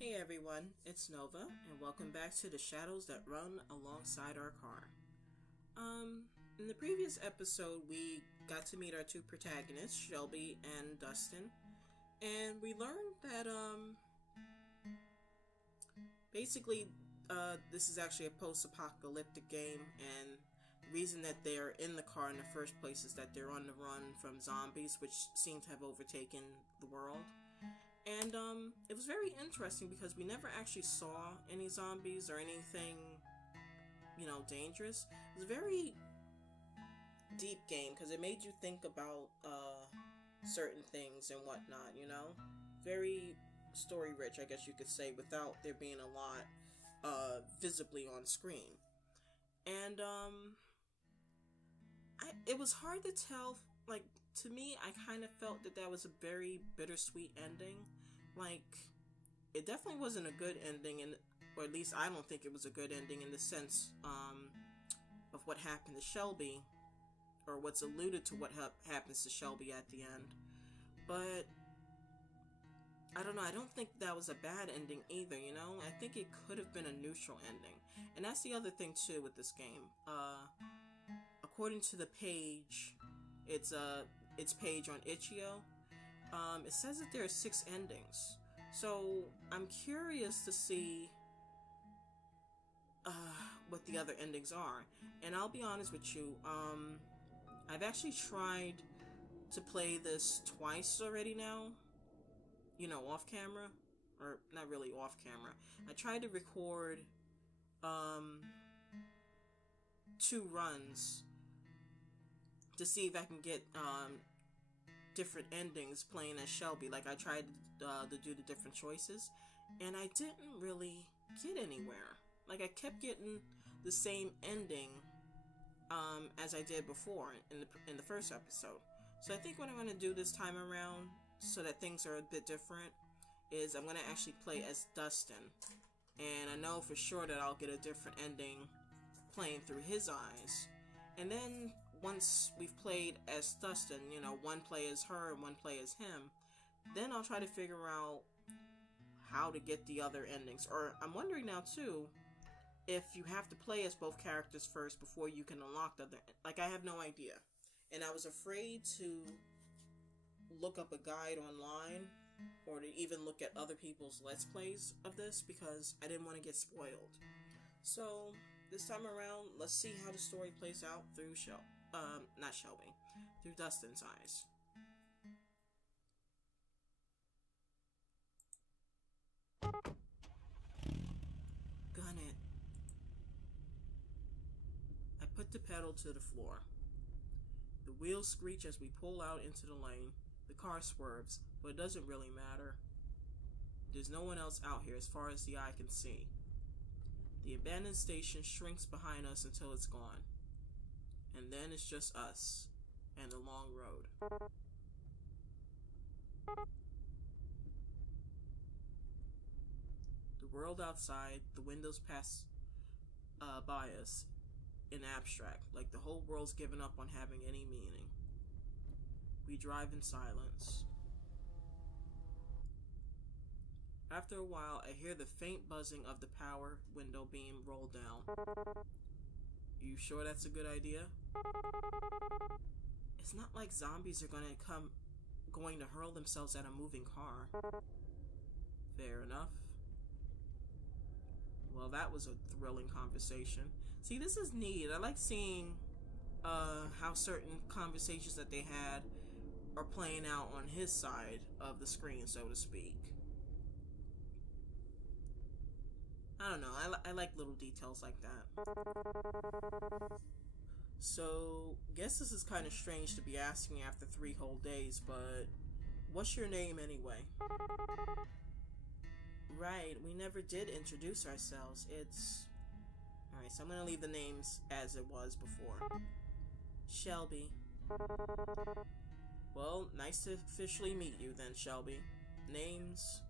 Hey everyone, it's Nova, and welcome back to the shadows that run alongside our car. In the previous episode, we got to meet our two protagonists, Shelby and Dustin, and we learned that, basically, this is actually a post-apocalyptic game, and the reason that they're in the car in the first place is that they're on the run from zombies, which seem to have overtaken the world. And it was very interesting because we never actually saw any zombies or anything, dangerous. It was a very deep game because it made you think about certain things and whatnot, Very story rich, I guess you could say, without there being a lot visibly on screen. And it was hard to tell. Like, to me, I kind of felt that was a very bittersweet ending. Like, it definitely wasn't a good ending, or at least I don't think it was a good ending in the sense of what happened to Shelby, or what's alluded to what happens to Shelby at the end. But, I don't know, I don't think that was a bad ending either, I think it could have been a neutral ending. And that's the other thing, too, with this game. According to the page... Its page on Itch.io, it says that there are 6 endings. So I'm curious to see what the other endings are. And I'll be honest with you, I've actually tried to play this twice already now, off camera, or not really off camera. I tried to record 2 runs to see if I can get different endings playing as Shelby. Like, I tried to do the different choices, and I didn't really get anywhere. Like, I kept getting the same ending as I did before in the first episode. So I think what I'm going to do this time around, so that things are a bit different, is I'm going to actually play as Dustin. And I know for sure that I'll get a different ending playing through his eyes. And then once we've played as Dustin, one play as her and one play as him, then I'll try to figure out how to get the other endings. Or I'm wondering now too, if you have to play as both characters first before you can unlock the other. Like, I have no idea. And I was afraid to look up a guide online or to even look at other people's Let's Plays of this because I didn't want to get spoiled. So this time around, let's see how the story plays out through through Dustin's eyes. Gun it. I put the pedal to the floor. The wheels screech as we pull out into the lane. The car swerves, but it doesn't really matter. There's no one else out here as far as the eye can see. The abandoned station shrinks behind us until it's gone. And then it's just us and the long road. The world outside, the windows pass by us in abstract, like the whole world's given up on having any meaning. We drive in silence. After a while, I hear the faint buzzing of the power window being rolled down. You sure that's a good idea? It's not like zombies are going to hurl themselves at a moving car. Fair enough. Well, that was a thrilling conversation. See, this is neat. I like seeing how certain conversations that they had are playing out on his side of the screen, so to speak. I don't know, I like little details like that. So, guess this is kind of strange to be asking after 3 whole days, but what's your name anyway? Right, we never did introduce ourselves. Alright, so I'm gonna leave the names as it was before. Shelby. Well, nice to officially meet you then, Shelby. Name's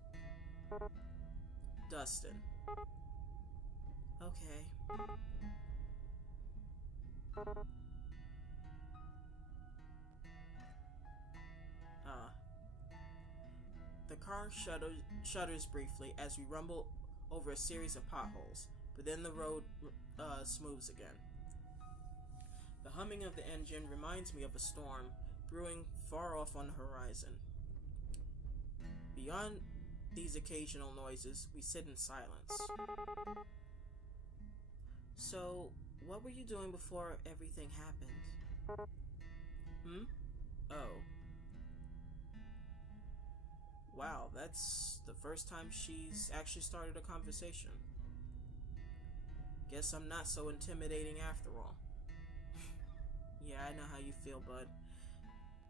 Dustin. Okay. The car shudders briefly as we rumble over a series of potholes, but then the road smooths again. The humming of the engine reminds me of a storm brewing far off on the horizon. Beyond these occasional noises, we sit in silence. So, what were you doing before everything happened? Oh. Wow, that's the first time she's actually started a conversation. Guess I'm not so intimidating after all. Yeah, I know how you feel, bud.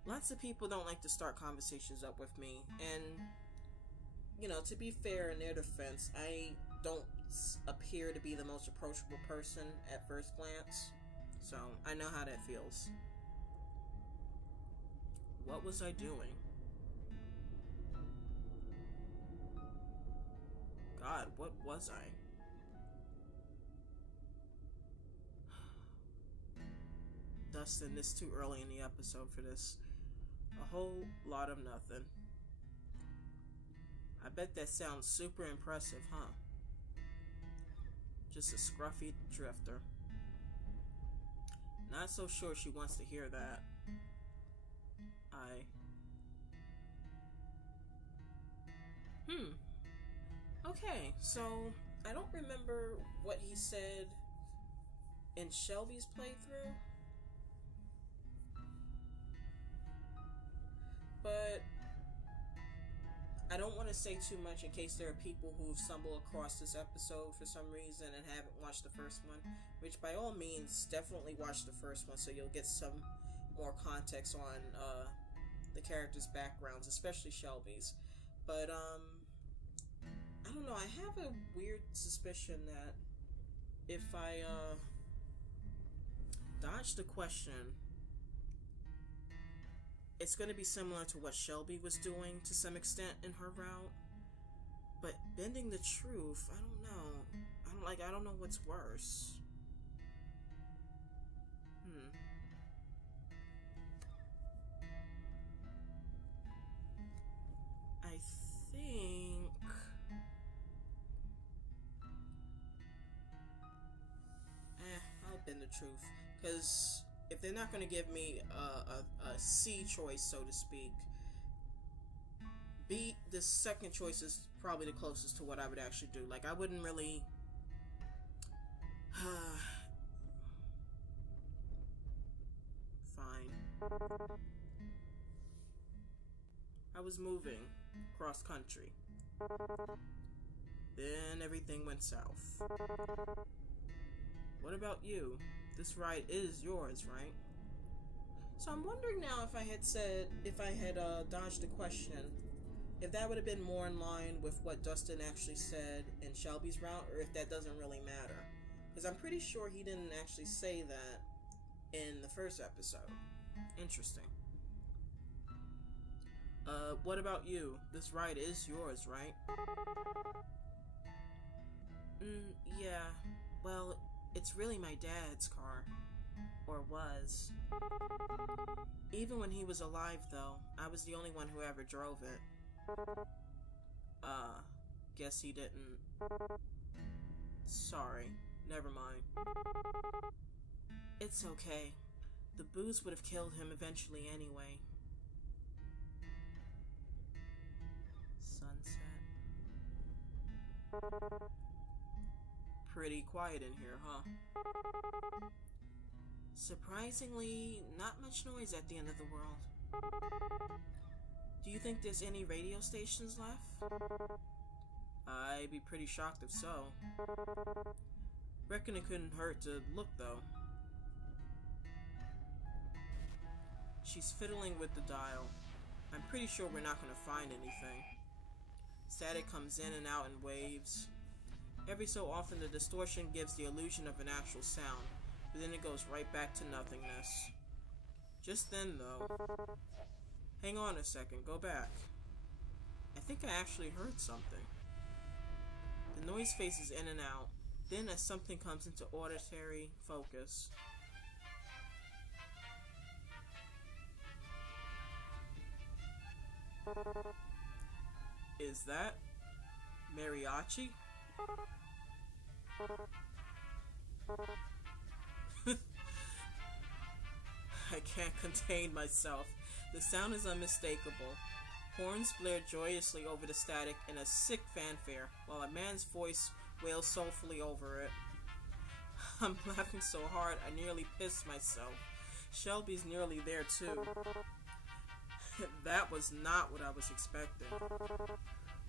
Lots of people don't like to start conversations up with me, and, to be fair, in their defense, I don't appear to be the most approachable person at first glance, so I know how that feels. What was I doing? God, what was I? Dustin, it's too early in the episode for this. A whole lot of nothing. I bet that sounds super impressive, huh? Just a scruffy drifter. Not so sure she wants to hear that. Okay, so I don't remember what he said in Shelby's playthrough, but I don't want to say too much in case there are people who've stumbled across this episode for some reason and haven't watched the first one, which by all means, definitely watch the first one so you'll get some more context on the characters' backgrounds, especially Shelby's. But, I don't know, I have a weird suspicion that if I dodge the question, it's going to be similar to what Shelby was doing to some extent in her route. But bending the truth, I don't know. I don't know what's worse. I think I'll bend the truth, because if they're not going to give me a C choice, so to speak, B, the second choice is probably the closest to what I would actually do. Like, I wouldn't really fine. I was moving cross country. Then everything went south. What about you? This ride is yours, right? So I'm wondering now if I had dodged the question, if that would have been more in line with what Dustin actually said in Shelby's route, or if that doesn't really matter. Because I'm pretty sure he didn't actually say that in the first episode. Interesting. What about you? This ride is yours, right? Yeah. Well, it's really my dad's car. Or was. Even when he was alive, though, I was the only one who ever drove it. Guess he didn't. Sorry. Never mind. It's okay. The booze would have killed him eventually anyway. Sunset. Pretty quiet in here, huh? Surprisingly, not much noise at the end of the world. Do you think there's any radio stations left? I'd be pretty shocked if so. Reckon it couldn't hurt to look, though. She's fiddling with the dial. I'm pretty sure we're not going to find anything. Static comes in and out in waves. Every so often the distortion gives the illusion of an actual sound, but then it goes right back to nothingness. Just then, though. Hang on a second, go back. I think I actually heard something. The noise phases in and out, then as something comes into auditory focus. Is that mariachi? I can't contain myself. The sound is unmistakable. Horns blare joyously over the static in a sick fanfare, while a man's voice wails soulfully over it. I'm laughing so hard I nearly pissed myself. Shelby's nearly there too. That was not what I was expecting.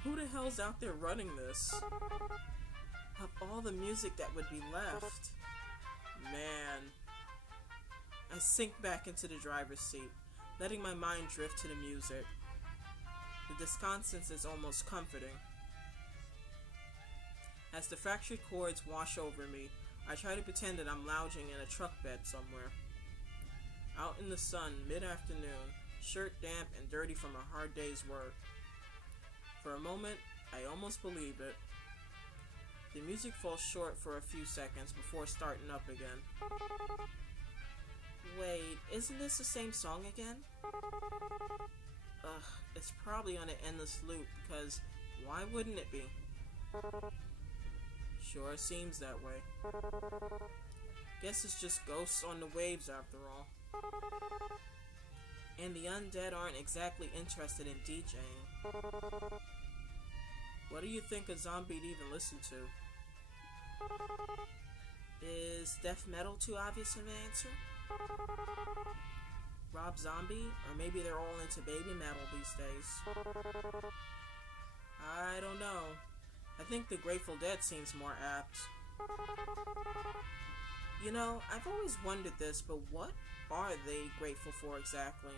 Who the hell's out there running this? Of all the music that would be left. Man. I sink back into the driver's seat, letting my mind drift to the music. The disconsonance is almost comforting. As the fractured chords wash over me, I try to pretend that I'm lounging in a truck bed somewhere. Out in the sun, mid-afternoon, shirt damp and dirty from a hard day's work. For a moment, I almost believe it. The music falls short for a few seconds before starting up again. Wait, isn't this the same song again? Ugh, it's probably on an endless loop, because why wouldn't it be? Sure seems that way. Guess it's just ghosts on the waves after all. And the undead aren't exactly interested in DJing. What do you think a zombie'd even listen to? Is death metal too obvious of an answer? Rob Zombie? Or maybe they're all into baby metal these days. I don't know. I think the Grateful Dead seems more apt. You know, I've always wondered this, but what are they grateful for exactly?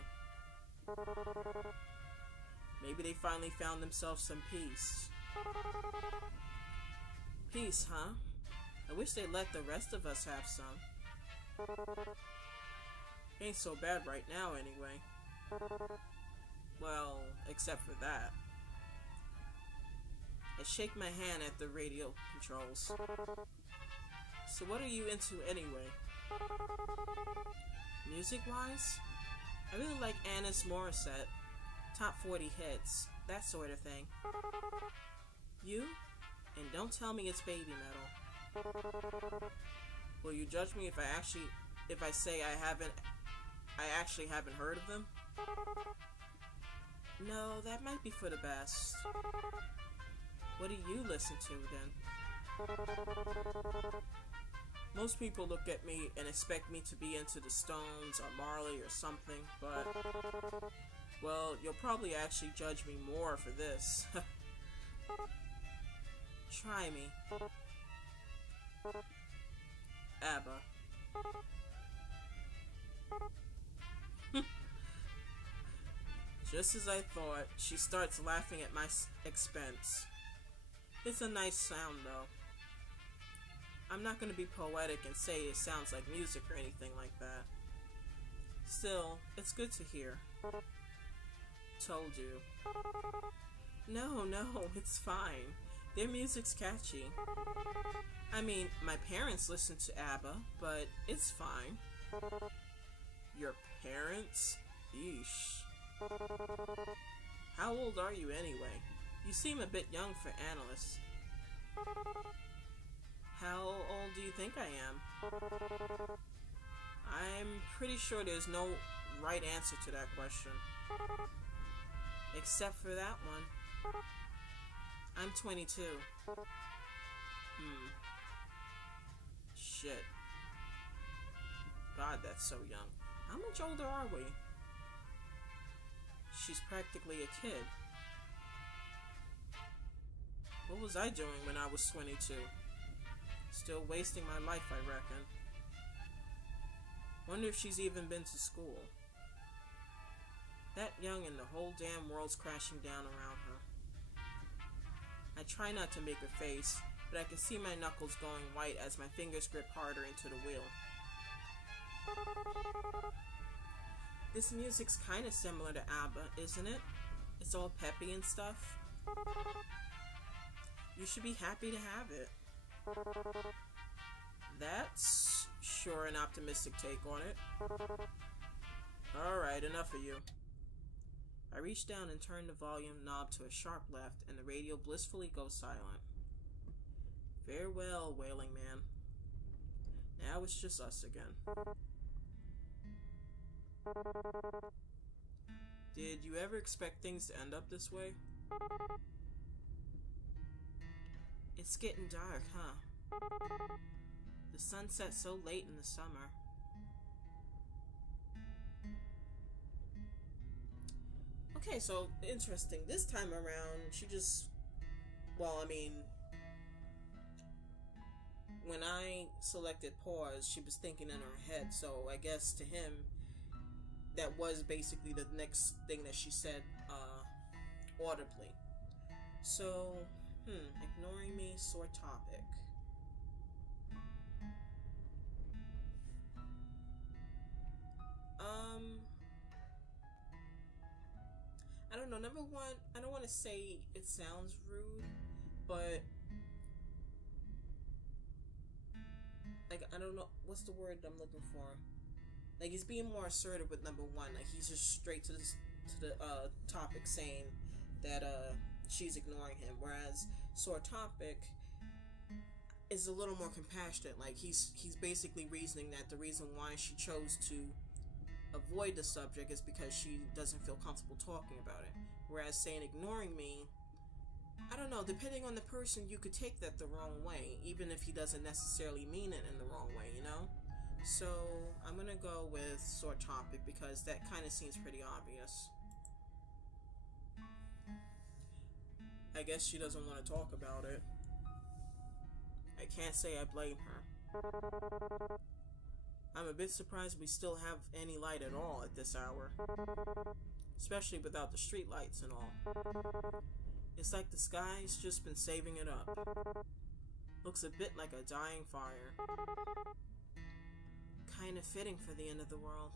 Maybe they finally found themselves some peace. Peace, huh? I wish they'd let the rest of us have some. Ain't so bad right now, anyway. Well, except for that. I shake my hand at the radio controls. So what are you into anyway? Music-wise? I really like Anna's Morissette, top 40 hits, that sort of thing. You? And don't tell me it's baby metal. Will you judge me if I say I actually haven't heard of them? No, that might be for the best. What do you listen to then? Most people look at me and expect me to be into the Stones or Marley or something, but, well, you'll probably actually judge me more for this. Try me. ABBA. Just as I thought, she starts laughing at my expense. It's a nice sound, though. I'm not going to be poetic and say it sounds like music or anything like that. Still, it's good to hear. Told you. No, it's fine. Their music's catchy. I mean, my parents listen to ABBA, but it's fine. Your parents? Yeesh. How old are you anyway? You seem a bit young for analysts. How old do you think I am? I'm pretty sure there's no right answer to that question. Except for that one. I'm 22. Shit. God, that's so young. How much older are we? She's practically a kid. What was I doing when I was 22? Still wasting my life, I reckon. Wonder if she's even been to school. That young and the whole damn world's crashing down around her. I try not to make a face, but I can see my knuckles going white as my fingers grip harder into the wheel. This music's kinda similar to ABBA, isn't it? It's all peppy and stuff. You should be happy to have it. That's sure an optimistic take on it. Alright, enough of you. I reach down and turn the volume knob to a sharp left, and the radio blissfully goes silent. Farewell, Wailing Man. Now it's just us again. Did you ever expect things to end up this way? It's getting dark, huh? The sun sets so late in the summer. Okay, so interesting. This time around, she just... Well, I mean... When I selected pause, she was thinking in her head, so I guess to him, that was basically the next thing that she said, audibly. So, ignoring me, sore topic. I don't know, number one, I don't want to say it sounds rude, but like, I don't know, what's the word I'm looking for? Like, he's being more assertive with number one. Like, he's just straight to the topic, saying that she's ignoring him. Whereas sore topic is a little more compassionate. Like, he's basically reasoning that the reason why she chose to avoid the subject is because she doesn't feel comfortable talking about it. Whereas saying ignoring me, I don't know, depending on the person, you could take that the wrong way, even if he doesn't necessarily mean it in the wrong way, you know? So, I'm gonna go with sore topic because that kind of seems pretty obvious. I guess she doesn't want to talk about it. I can't say I blame her. I'm a bit surprised we still have any light at all at this hour. Especially without the street lights and all. It's like the sky's just been saving it up. Looks a bit like a dying fire. Kind of fitting for the end of the world.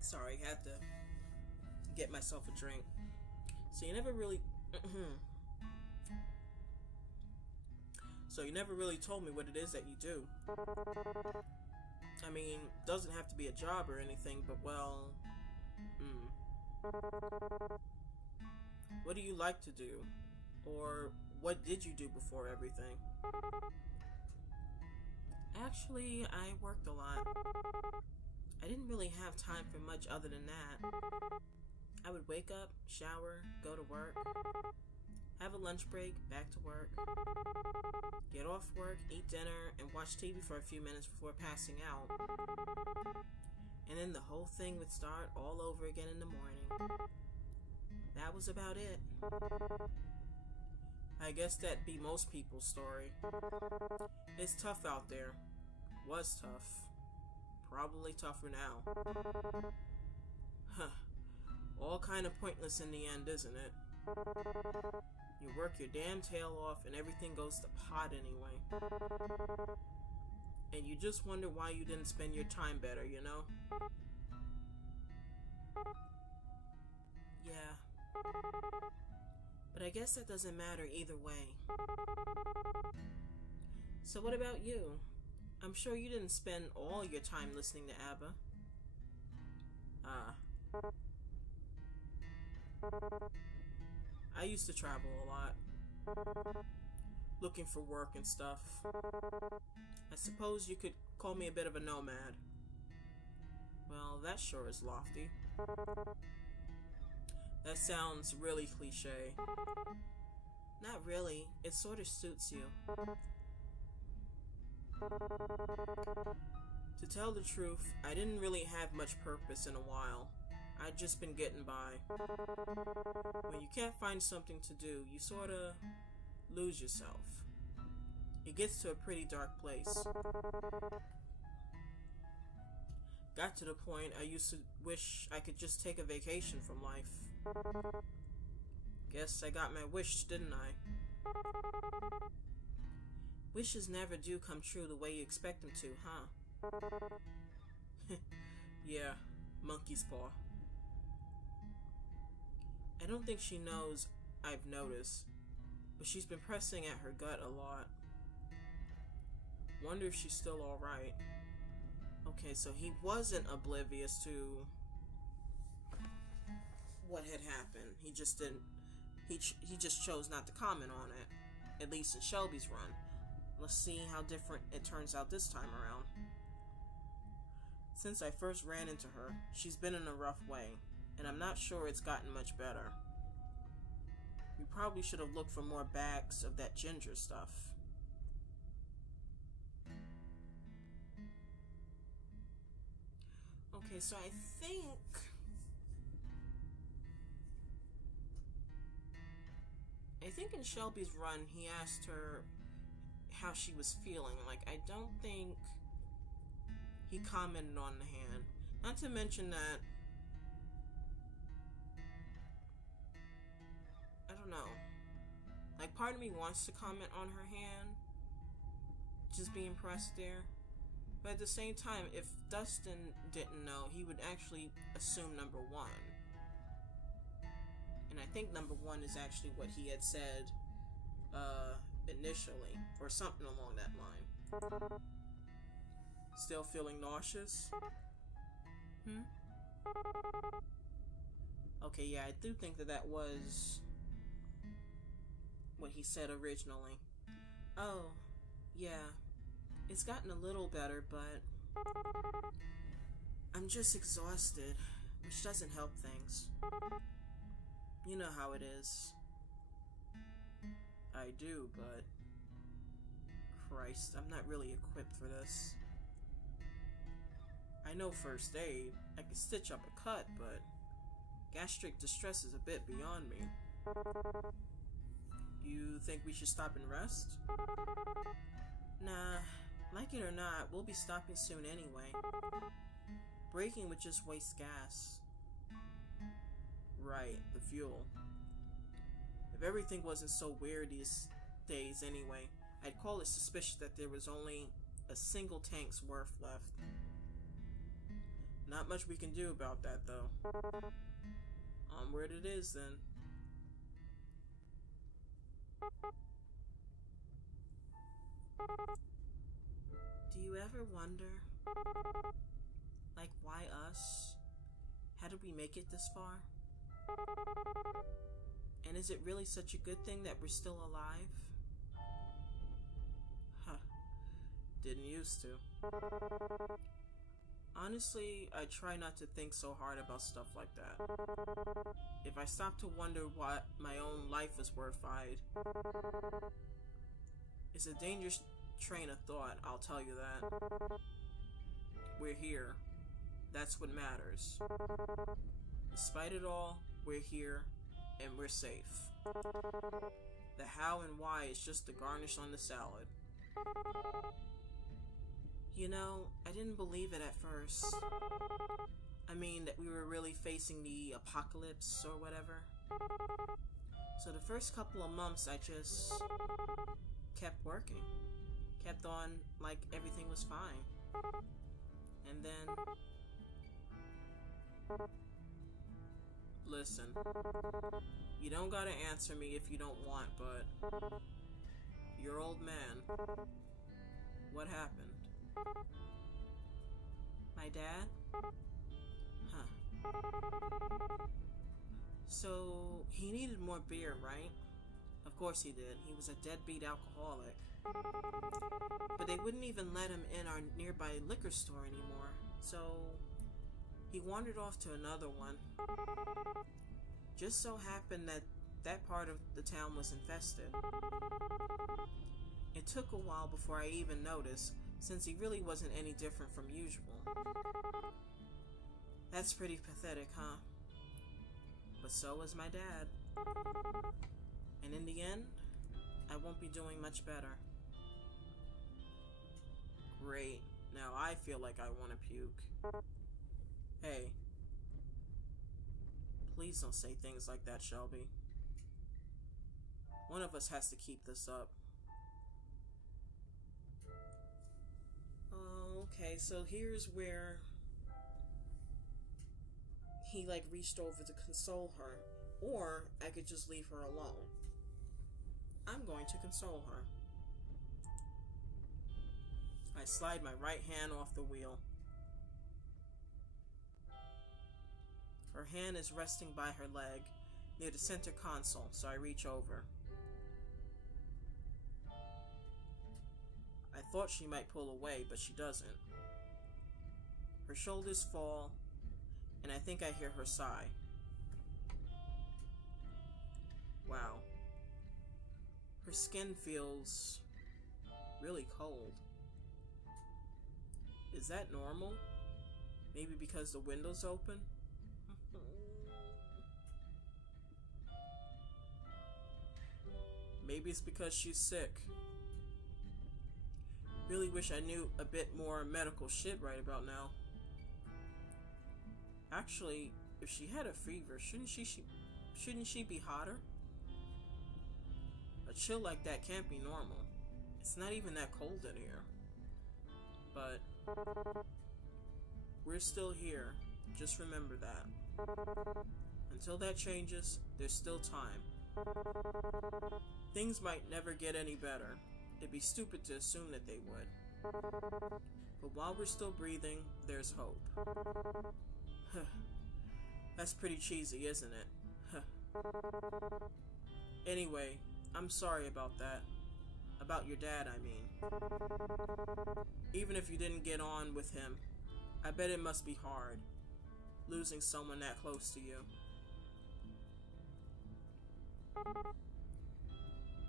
Sorry, I had to get myself a drink. So you never really... So you never really told me what it is that you do. I mean, doesn't have to be a job or anything, but well... What do you like to do? Or what did you do before everything? Actually, I worked a lot. I didn't really have time for much other than that. I would wake up, shower, go to work, have a lunch break, back to work, get off work, eat dinner, and watch TV for a few minutes before passing out. And then the whole thing would start all over again in the morning. That was about it. I guess that'd be most people's story. It's tough out there. Was tough. Probably tougher now. Huh. All kind of pointless in the end, isn't it? You work your damn tail off and everything goes to pot anyway. And you just wonder why you didn't spend your time better, you know? Yeah. But I guess that doesn't matter either way. So what about you? I'm sure you didn't spend all your time listening to ABBA. I used to travel a lot, looking for work and stuff. I suppose you could call me a bit of a nomad. Well, that sure is lofty. That sounds really cliche. Not really, it sort of suits you. To tell the truth, I didn't really have much purpose in a while. I'd just been getting by. When you can't find something to do, you sorta lose yourself. It gets to a pretty dark place. Got to the point I used to wish I could just take a vacation from life. Guess I got my wish, didn't I? Wishes never do come true the way you expect them to, huh? Yeah, monkey's paw. I don't think she knows I've noticed, but she's been pressing at her gut a lot. Wonder if she's still alright. Okay, so he wasn't oblivious to what had happened. He just didn't. He just chose not to comment on it. At least in Shelby's run. Let's see how different it turns out this time around. Since I first ran into her, she's been in a rough way, and I'm not sure it's gotten much better. We probably should have looked for more bags of that ginger stuff. Okay, so I think in Shelby's run, he asked her how she was feeling. Like, I don't think he commented on the hand. Not to mention that, I don't know. Like, part of me wants to comment on her hand, just be impressed there. But at the same time, if Dustin didn't know, he would actually assume number one. And I think number one is actually what he had said initially, or something along that line. Still feeling nauseous? Okay, yeah, I do think that was what he said originally. Oh, yeah. It's gotten a little better, but I'm just exhausted, which doesn't help things. You know how it is. I do, but Christ, I'm not really equipped for this. I know first aid. I can stitch up a cut, but gastric distress is a bit beyond me. You think we should stop and rest? Nah, like it or not, we'll be stopping soon anyway. Braking would just waste gas. Right, the fuel. If everything wasn't so weird these days anyway, I'd call it suspicious that there was only a single tank's worth left. Not much we can do about that, though. Onward it is, then. Do you ever wonder, like, why us? How did we make it this far? And is it really such a good thing that we're still alive? Huh. Didn't used to. Honestly, I try not to think so hard about stuff like that. If I stop to wonder what my own life is worth, it's a dangerous train of thought, I'll tell you that. We're here. That's what matters. Despite it all, we're here, and we're safe. The how and why is just the garnish on the salad. You know, I didn't believe it at first. I mean, that we were really facing the apocalypse or whatever. So the first couple of months, I just kept working. Kept on like everything was fine. And then... Listen, you don't gotta answer me if you don't want, but your old man, what happened? My dad? Huh. So, he needed more beer, right? Of course he did. He was a deadbeat alcoholic. But they wouldn't even let him in our nearby liquor store anymore, so he wandered off to another one. Just so happened that that part of the town was infested. It took a while before I even noticed, since he really wasn't any different from usual. That's pretty pathetic, huh? But so was my dad. And in the end, I won't be doing much better. Great. Now I feel like I want to puke. Hey. Please don't say things like that, Shelby. One of us has to keep this up. Okay, so here's where he like reached over to console her, or I could just leave her alone. I'm going to console her. I slide my right hand off the wheel. Her hand is resting by her leg, near the center console, so I reach over. I thought she might pull away, but she doesn't. Her shoulders fall, and I think I hear her sigh. Wow. Her skin feels really cold. Is that normal? Maybe because the window's open? Maybe it's because she's sick. Really wish I knew a bit more medical shit right about now. Actually, if she had a fever, shouldn't she be hotter? A chill like that can't be normal. It's not even that cold in here. But we're still here. Just remember that. Until that changes, there's still time. Things might never get any better. It'd be stupid to assume that they would. But while we're still breathing, there's hope. That's pretty cheesy, isn't it? Anyway, I'm sorry about that. About your dad, I mean. Even if you didn't get on with him, I bet it must be hard, losing someone that close to you.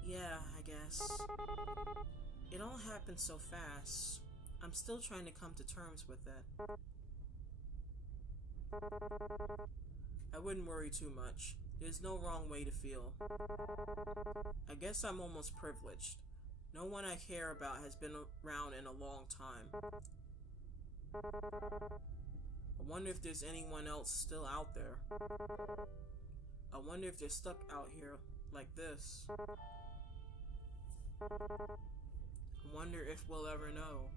Yeah, I guess. It all happened so fast. I'm still trying to come to terms with it. I wouldn't worry too much. There's no wrong way to feel. I guess I'm almost privileged. No one I care about has been around in a long time. I wonder if there's anyone else still out there. I wonder if they're stuck out here like this. I wonder if we'll ever know.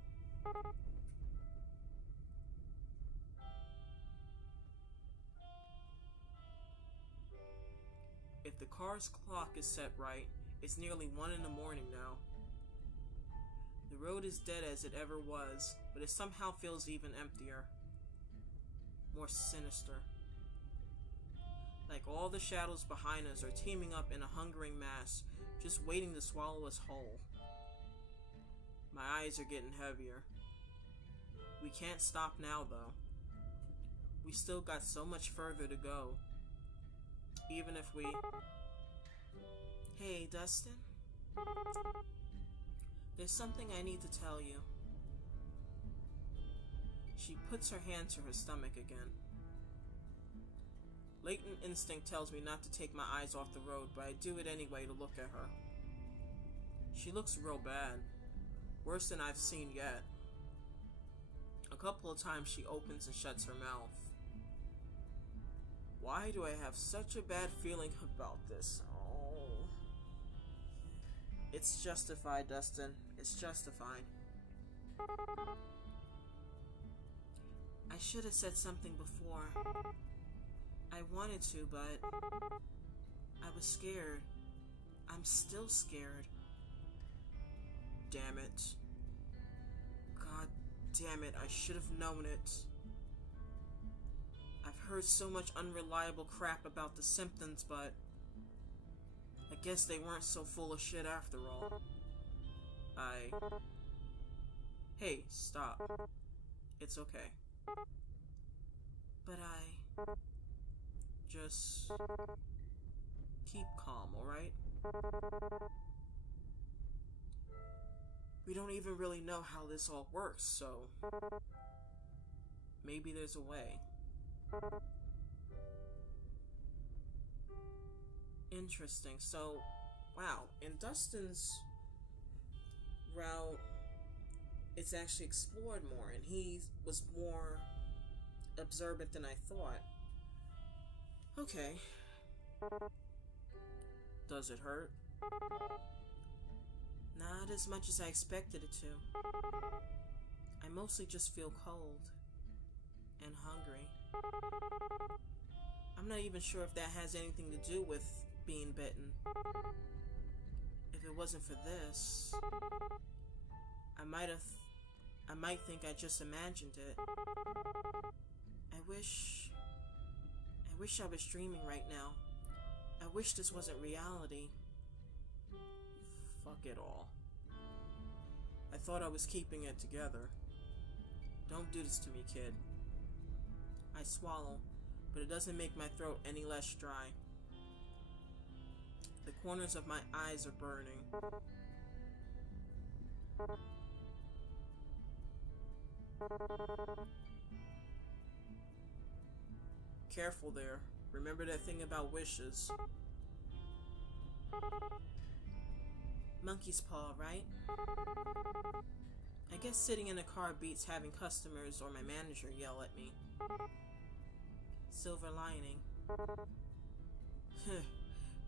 If the car's clock is set right, it's nearly 1 in the morning now. The road is dead as it ever was, but it somehow feels even emptier. More sinister. Like all the shadows behind us are teaming up in a hungering mass, just waiting to swallow us whole. My eyes are getting heavier. We can't stop now, though. We still got so much further to go. Even if we... Hey, Dustin? There's something I need to tell you. She puts her hand to her stomach again. Latent instinct tells me not to take my eyes off the road, but I do it anyway to look at her. She looks real bad. Worse than I've seen yet. A couple of times she opens and shuts her mouth. Why do I have such a bad feeling about this? Oh. It's justified, Dustin. It's justified. I should have said something before. I wanted to, but I was scared. I'm still scared. Damn it. God damn it, I should have known it. I've heard so much unreliable crap about the symptoms, but I guess they weren't so full of shit after all. Hey, stop. It's okay. But just keep calm, alright? We don't even really know how this all works, so maybe there's a way. Interesting. So, wow, in Dustin's route, it's actually explored more, and he was more observant than I thought. Okay. Does it hurt? Not as much as I expected it to. I mostly just feel cold and hungry. I'm not even sure if that has anything to do with being bitten. If it wasn't for this, I might have I might think I just imagined it. I wish I was dreaming right now. I wish this wasn't reality. Fuck it all. I thought I was keeping it together. Don't do this to me, kid. I swallow, but it doesn't make my throat any less dry. The corners of my eyes are burning. Careful there. Remember that thing about wishes. Monkey's paw, right? I guess sitting in a car beats having customers or my manager yell at me. Silver lining.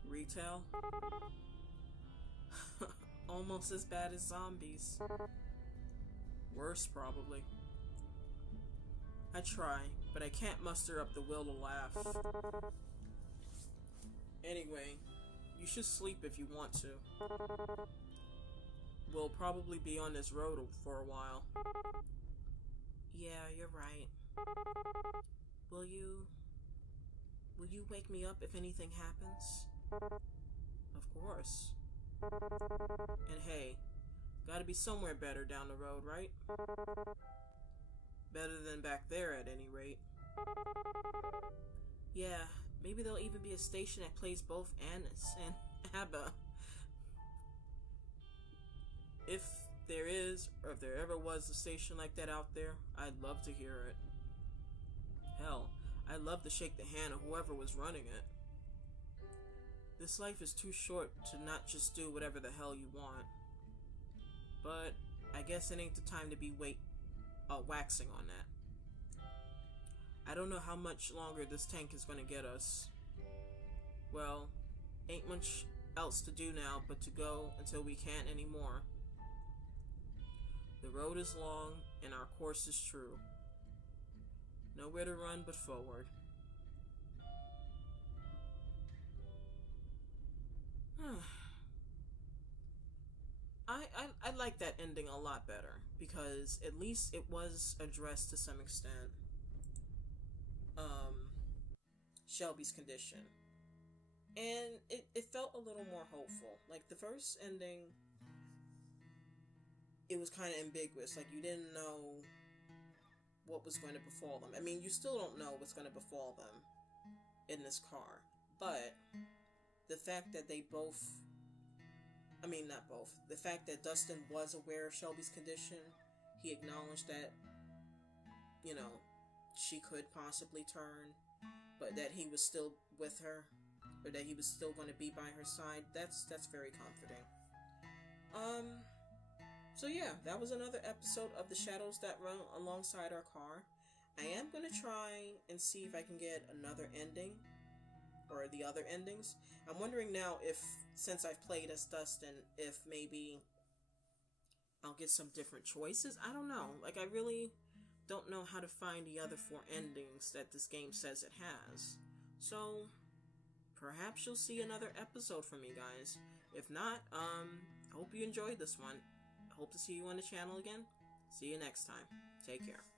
Retail? Almost as bad as zombies. Worse, probably. I try, but I can't muster up the will to laugh. Anyway, you should sleep if you want to. We'll probably be on this road for a while. Yeah, you're right. Will you wake me up if anything happens? Of course. And hey, gotta be somewhere better down the road, right? Better than back there at any rate. Yeah, maybe there'll even be a station that plays both Annis and ABBA. If there is, or if there ever was a station like that out there, I'd love to hear it. Hell, I'd love to shake the hand of whoever was running it. This life is too short to not just do whatever the hell you want. But I guess it ain't the time to be waxing on that. I don't know how much longer this tank is gonna get us. Well, ain't much else to do now but to go until we can't anymore. The road is long and our course is true. Nowhere to run but forward. I like that ending a lot better, because at least it was addressed to some extent. Shelby's condition. And it felt a little more hopeful. Like, the first ending, it was kind of ambiguous. Like, you didn't know what was going to befall them. I mean, you still don't know what's going to befall them in this car. But the fact that they both... I mean, not both. The fact that Dustin was aware of Shelby's condition, he acknowledged that, you know, she could possibly turn, but that he was still with her, or that he was still going to be by her side. That's very comforting. So yeah, that was another episode of The Shadows That Run Alongside Our Car. I am going to try and see if I can get another ending, or the other endings. I'm wondering now if, since I've played as Dustin, if maybe I'll get some different choices. I don't know. Like, I really don't know how to find the other 4 endings that this game says it has. So, perhaps you'll see another episode from me, guys. If not, hope you enjoyed this one. Hope to see you on the channel again. See you next time. Take care.